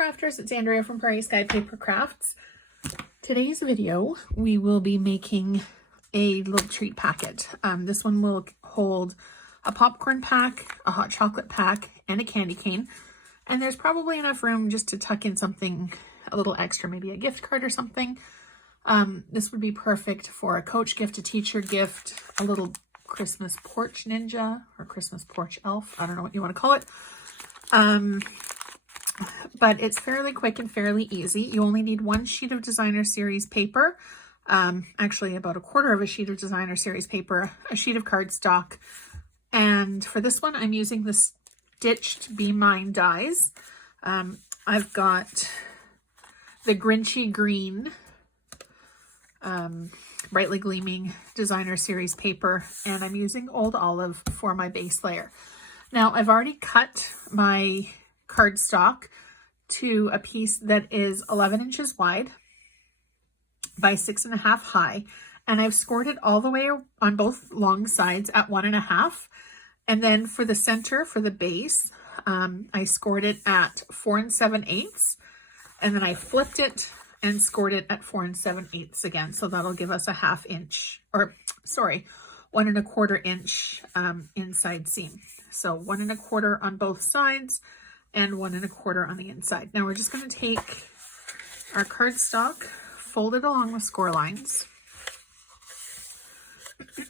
Crafters, it's Andrea from Prairie Sky Paper Crafts. Today's video, we will be making a little treat packet. This one will hold a popcorn pack, a hot chocolate pack, and a candy cane. And there's probably enough room just to tuck in something a little extra, maybe a gift card or something. This would be perfect for a coach gift, a teacher gift, a little Christmas porch ninja or Christmas porch elf. I don't know what you want to call it. But it's fairly quick and fairly easy. You only need one sheet of designer series paper, actually about a quarter of a sheet of designer series paper, a sheet of cardstock, and for this one I'm using the stitched Be Mine dies. I've got the Grinchy Green, brightly gleaming designer series paper, and I'm using Old Olive for my base layer. Now I've already cut my cardstock to a piece that is 11 inches wide by 6.5 high, and I've scored it all the way on both long sides at 1.5, and then for the center, for the base, I scored it at 4 7/8, and then I flipped it and scored it at 4 7/8 again, so that'll give us a 1/2 inch, or sorry, 1 1/4 inch inside seam. So 1 1/4 on both sides and 1 1/4 on the inside. Now we're just going to take our cardstock, fold it along the score lines,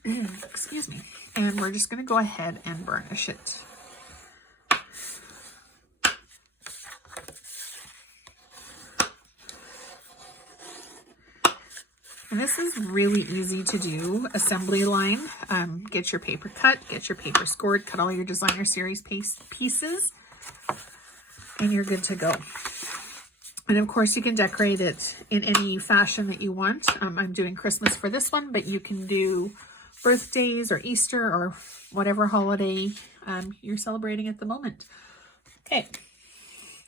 excuse me, and we're just going to go ahead and burnish it. And this is really easy to do, assembly line. Get your paper cut, get your paper scored, cut all your designer series pieces, and you're good to go. And of course you can decorate it in any fashion that you want. I'm doing Christmas for this one, but you can do birthdays or Easter or whatever holiday you're celebrating at the moment. Okay,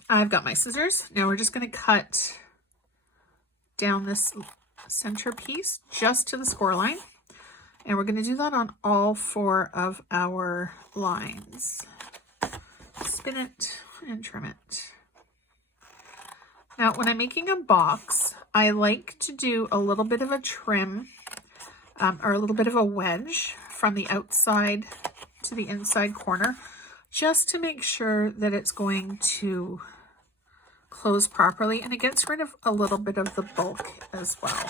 I've got my scissors. Now we're just going to cut down this center piece just to the score line, and we're going to do that on all 4 of our lines. Spin it and trim it. Now when I'm making a box, I like to do a little bit of a trim or a little bit of a wedge from the outside to the inside corner, just to make sure that it's going to close properly, and it gets rid of a little bit of the bulk as well.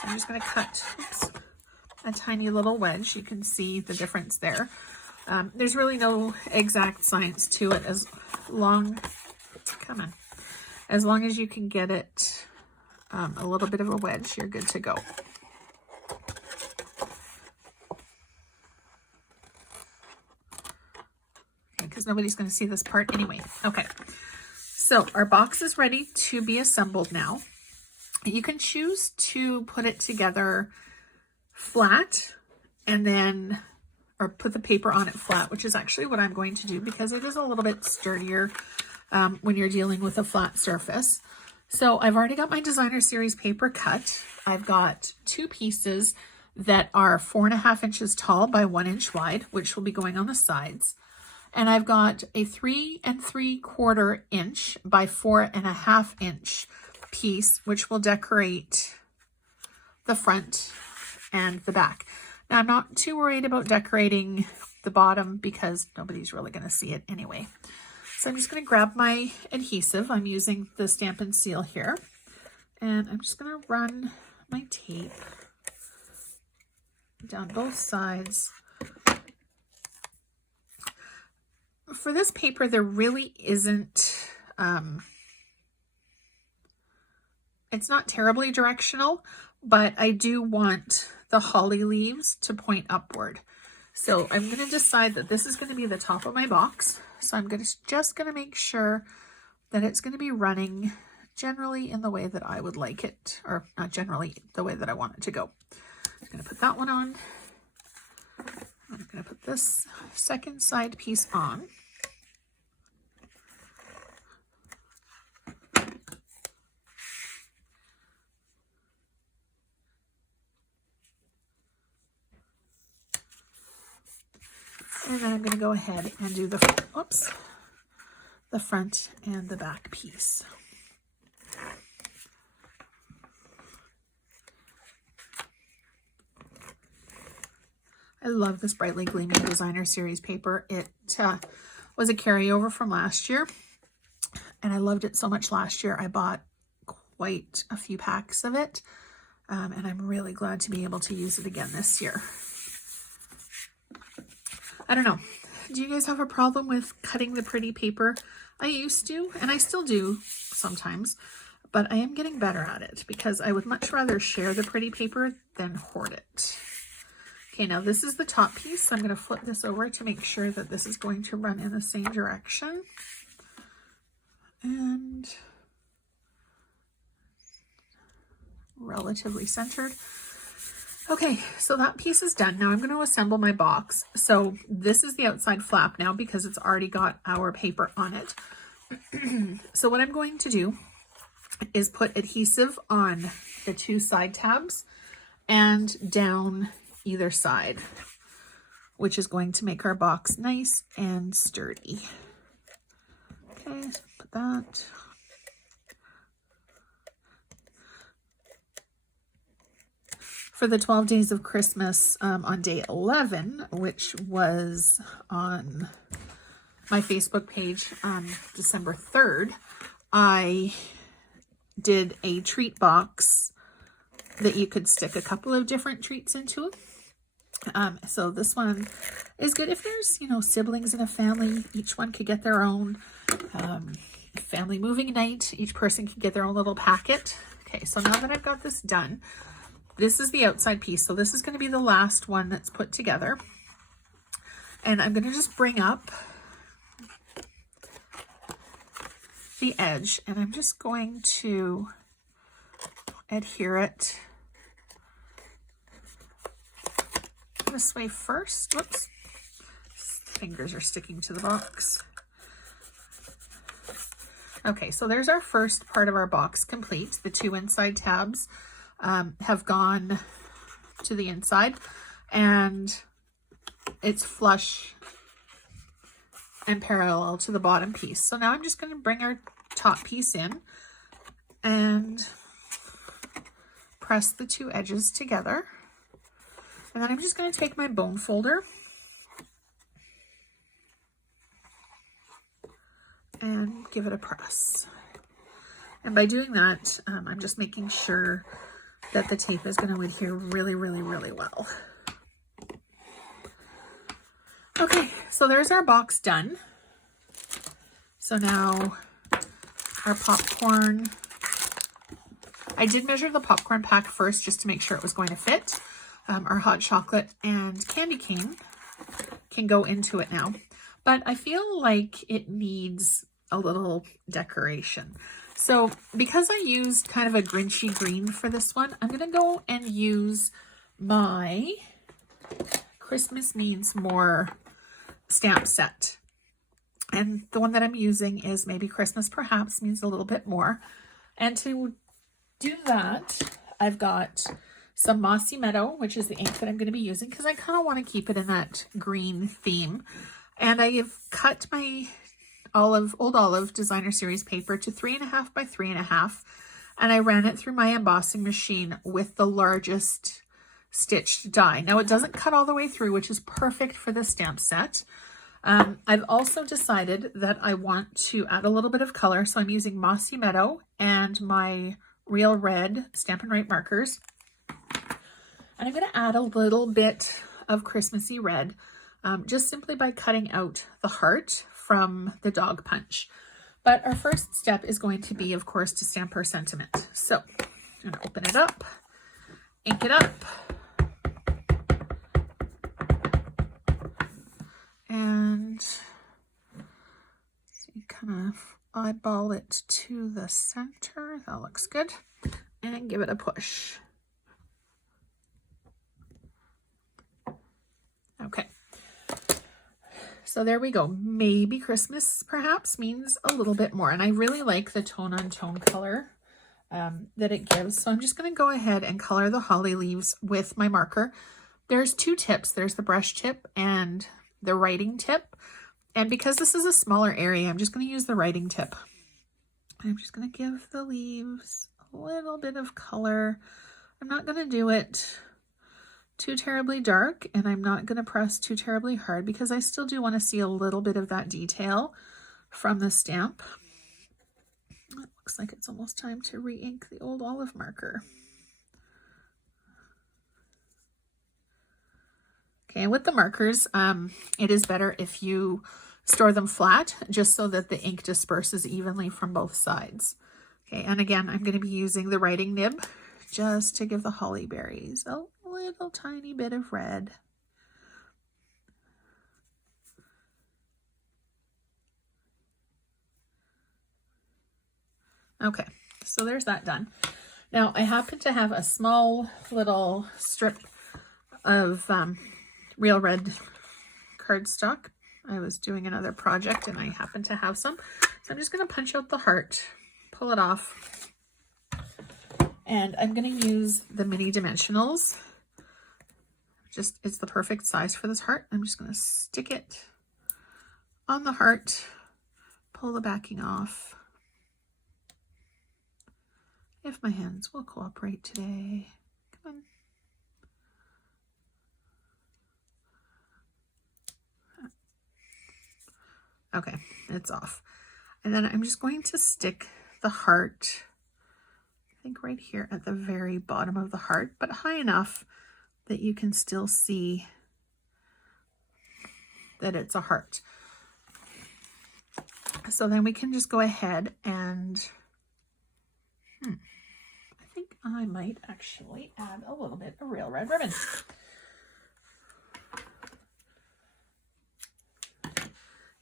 So I'm just going to cut a tiny little wedge. You can see the difference there. There's really no exact science to it, as long as you can get it a little bit of a wedge, you're good to go. Because nobody's going to see this part anyway. Okay. So our box is ready to be assembled now. You can choose to put it together flat and then, or put the paper on it flat, which is actually what I'm going to do because it is a little bit sturdier when you're dealing with a flat surface. So I've already got my designer series paper cut. I've got 2 pieces that are 4.5 inches tall by 1 inch wide, which will be going on the sides. And I've got a 3 3/4 inch by 4.5 inch piece, which will decorate the front and the back. Now I'm not too worried about decorating the bottom because nobody's really going to see it anyway. So I'm just going to grab my adhesive. I'm using the Stampin' Seal here, and I'm just going to run my tape down both sides. For this paper, there really isn't, it's not terribly directional, but I do want the holly leaves to point upward. So I'm going to decide that this is going to be the top of my box. So I'm just going to make sure that it's going to be running generally in the way that I would like it, or not generally, the way that I want it to go. I'm going to put that one on. I'm going to put this second side piece on. And then I'm going to go ahead and do the the front and the back piece. I love this Brightly Gleaming Designer Series paper. It was a carryover from last year, and I loved it so much last year. I bought quite a few packs of it, and I'm really glad to be able to use it again this year. I don't know. Do you guys have a problem with cutting the pretty paper? I used to, and I still do sometimes, but I am getting better at it because I would much rather share the pretty paper than hoard it. Okay, now this is the top piece. So I'm going to flip this over to make sure that this is going to run in the same direction. And relatively centered. Okay, so that piece is done. Now I'm going to assemble my box. So this is the outside flap now because it's already got our paper on it. So what I'm going to do is put adhesive on the two side tabs and down either side, which is going to make our box nice and sturdy. Okay, so put that. For the 12 days of Christmas, on day 11, which was on my Facebook page on December 3rd, I did a treat box that you could stick a couple of different treats into. So this one is good if there's, you know, siblings in a family. Each one could get their own. Family moving night, each person can get their own little packet. Okay, so now that I've got this done, this is the outside piece. So this is going to be the last one that's put together. And I'm going to just bring up the edge, and I'm just going to adhere it this way first. Whoops, fingers are sticking to the box. Okay, so there's our first part of our box complete. The two inside tabs have gone to the inside, and it's flush and parallel to the bottom piece. So now I'm just going to bring our top piece in and press the two edges together. And then I'm just going to take my bone folder and give it a press. And by doing that, I'm just making sure that the tape is going to adhere really, really, really well. Okay, so there's our box done. So now our popcorn, I did measure the popcorn pack first just to make sure it was going to fit. Our hot chocolate and candy cane can go into it now, but I feel like it needs a little decoration. So because I used kind of a Grinchy green for this one, I'm going to go and use my Christmas Means More stamp set. And the one that I'm using is Maybe Christmas Perhaps Means a Little Bit More. And to do that, I've got some Mossy Meadow, which is the ink that I'm going to be using because I kind of want to keep it in that green theme. And I have cut my Old Olive Designer Series paper to 3.5 by 3.5, and I ran it through my embossing machine with the largest stitched die. Now it doesn't cut all the way through, which is perfect for the stamp set. I've also decided that I want to add a little bit of color, so I'm using Mossy Meadow and my Real Red Stampin' Up markers. And I'm going to add a little bit of Christmassy red, just simply by cutting out the heart from the dog punch. But our first step is going to be, of course, to stamp our sentiment. So I'm going to open it up, ink it up, and so you kind of eyeball it to the center. That looks good. And give it a push. Okay. So there we go. Maybe Christmas Perhaps Means a Little Bit More. And I really like the tone-on-tone color that it gives. So I'm just going to go ahead and color the holly leaves with my marker. There's two tips. There's the brush tip and the writing tip. And because this is a smaller area, I'm just going to use the writing tip. I'm just going to give the leaves a little bit of color. I'm not going to do it too terribly dark, and I'm not going to press too terribly hard because I still do want to see a little bit of that detail from the stamp. It looks like it's almost time to re-ink the old olive marker. Okay, and with the markers, it is better if you store them flat, just so that the ink disperses evenly from both sides. Okay, and again, I'm going to be using the writing nib just to give the holly berries a little tiny bit of red. Okay, so there's that done. Now, I happen to have a small little strip of real red cardstock. I was doing another project and I happen to have some. So I'm just going to punch out the heart, pull it off, and I'm going to use the mini dimensionals. Just, it's the perfect size for this heart. I'm just going to stick it on the heart, pull the backing off. If my hands will cooperate today. Come on. Okay, it's off. And then I'm just going to stick the heart, I think right here at the very bottom of the heart, but high enough that you can still see that it's a heart. So then we can just go ahead and, I think I might actually add a little bit of real red ribbon.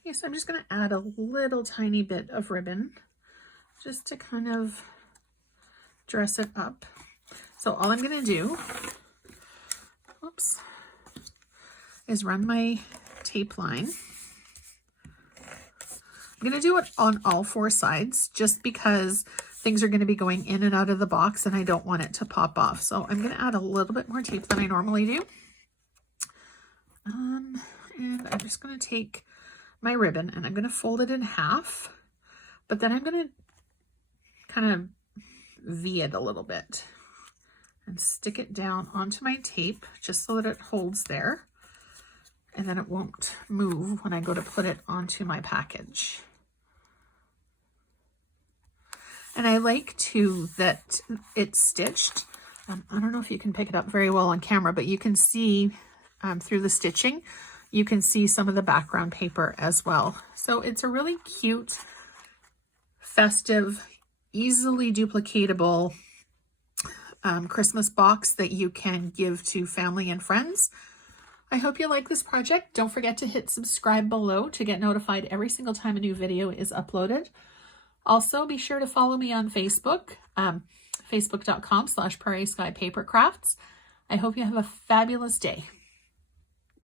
Yes, I'm just going to add a little tiny bit of ribbon just to kind of dress it up. So all I'm going to do, is run my tape line. I'm going to do it on all four sides just because things are going to be going in and out of the box and I don't want it to pop off. So I'm going to add a little bit more tape than I normally do. And I'm just going to take my ribbon and I'm going to fold it in half, but then I'm going to kind of V it a little bit and stick it down onto my tape just so that it holds there, and then it won't move when I go to put it onto my package. And I like too that it's stitched. I don't know if you can pick it up very well on camera, but you can see through the stitching, you can see some of the background paper as well. So it's a really cute, festive, easily duplicatable Christmas box that you can give to family and friends. I hope you like this project. Don't forget to hit subscribe below to get notified every single time a new video is uploaded. Also, be sure to follow me on Facebook, facebook.com/prairieskypapercrafts. I hope you have a fabulous day.